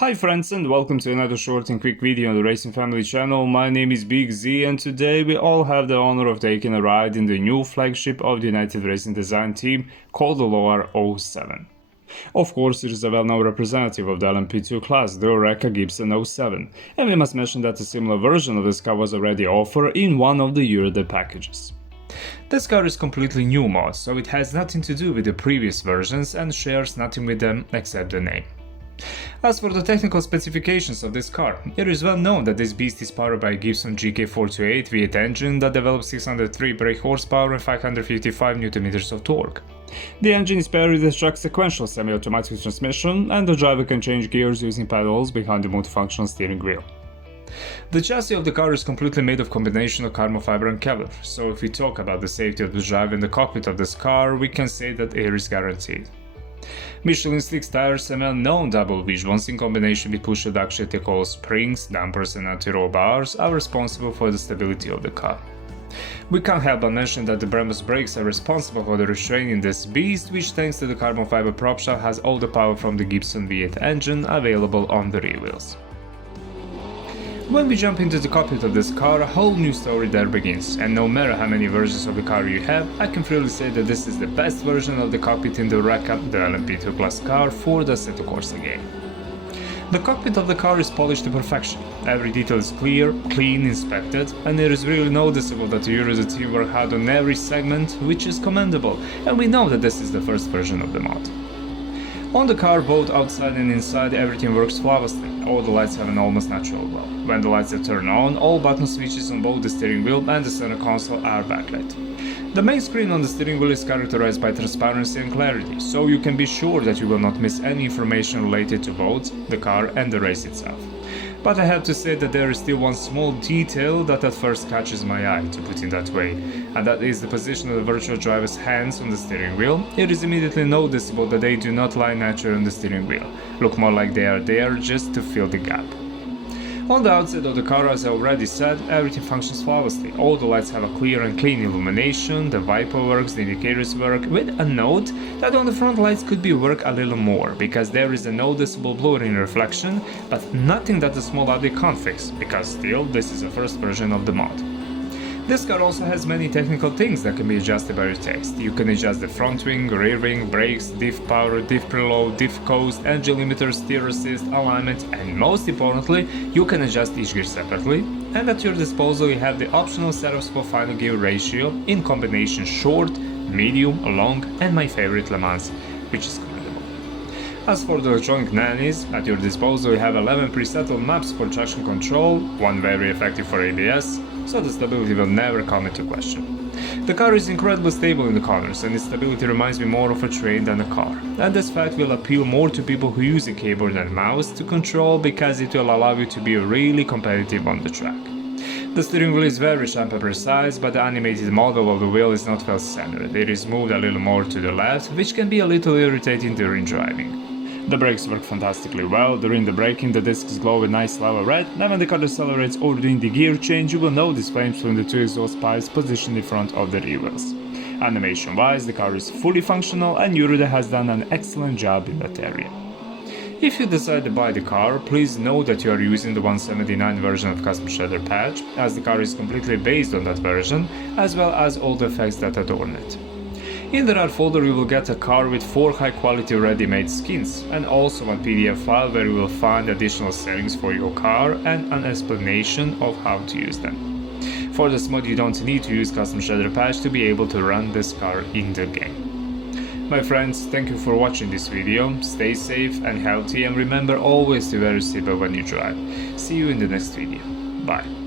Hi friends, and welcome to another short and quick video on the Racing Family channel. My name is Big Z, and today we all have the honor of taking a ride in the new flagship of the United Racing Design team called the LOIRE 07. Of course, it is a well-known representative of the LMP2 class, the Oreca Gibson 07, and we must mention that a similar version of this car was already offered in one of the LOIRE packages. This car is completely new mod, so it has nothing to do with the previous versions and shares nothing with them except the name. As for the technical specifications of this car, it is well known that this beast is powered by a Gibson GK428 V8 engine that develops 603 brake horsepower and 555 Nm of torque. The engine is paired with a track sequential semi-automatic transmission, and the driver can change gears using pedals behind the multifunctional steering wheel. The chassis of the car is completely made of a combination of carbon fiber and Kevlar, so if we talk about the safety of the driver in the cockpit of this car, we can say that air is guaranteed. Michelin slicks tires and well-known double visuals in combination with push reduction springs, dampers and anti-roll bars are responsible for the stability of the car. We can't help but mention that the Brembo's brakes are responsible for the restraining this beast, which thanks to the carbon fiber prop shaft has all the power from the Gibson V8 engine available on the rear wheels. When we jump into the cockpit of this car, a whole new story there begins, and no matter how many versions of the car you have, I can freely say that this is the best version of the cockpit in the Oreca, the LMP2 class car for the Assetto Corsa game. The cockpit of the car is polished to perfection, every detail is clear, clean, inspected, and it is really noticeable that the LOIRE team worked hard on every segment, which is commendable, and we know that this is the first version of the mod. On the car, both outside and inside, everything works flawlessly. All the lights have an almost natural glow. When the lights are turned on, all button switches on both the steering wheel and the center console are backlit. The main screen on the steering wheel is characterized by transparency and clarity, so you can be sure that you will not miss any information related to both the car and the race itself. But I have to say that there is still one small detail that at first catches my eye, to put it that way, and that is the position of the virtual driver's hands on the steering wheel. It is immediately noticeable that they do not lie naturally on the steering wheel, look more like they are there just to fill the gap. On the outside of the car, as I already said, everything functions flawlessly. All the lights have a clear and clean illumination, the Viper works, the indicators work, with a note that on the front lights could be work a little more, because there is a noticeable blurring reflection, but nothing that the small update can't fix, because still this is the first version of the mod. This car also has many technical things that can be adjusted by your taste. You can adjust the front wing, rear wing, brakes, diff power, diff preload, diff coast, engine limiter, steer assist, alignment, and most importantly, you can adjust each gear separately. And at your disposal you have the optional setups for final gear ratio in combination short, medium, long, and my favorite Le Mans, which is commendable. As for the electronic nannies, at your disposal you have 11 presettled maps for traction control, one very effective for ABS, so the stability will never come into question. The car is incredibly stable in the corners, and its stability reminds me more of a train than a car, and this fact will appeal more to people who use a keyboard and mouse to control, because it will allow you to be really competitive on the track. The steering wheel is very sharp and precise, but the animated model of the wheel is not well centered. It is moved a little more to the left, which can be a little irritating during driving. The brakes work fantastically well. During the braking, the discs glow a nice lava red, and when the car decelerates or during the gear change, you will notice flames from the two exhaust pipes positioned in front of the rear wheels. Animation-wise, the car is fully functional, and LOIRE has done an excellent job in that area. If you decide to buy the car, please know that you are using the 179 version of custom shader patch, as the car is completely based on that version, as well as all the effects that adorn it. In the RAR folder you will get a car with 4 high-quality ready-made skins, and also one PDF file where you will find additional settings for your car and an explanation of how to use them. For this mod you don't need to use custom shader patch to be able to run this car in the game. My friends, thank you for watching this video, stay safe and healthy, and remember always to wear a seatbelt when you drive. See you in the next video. Bye.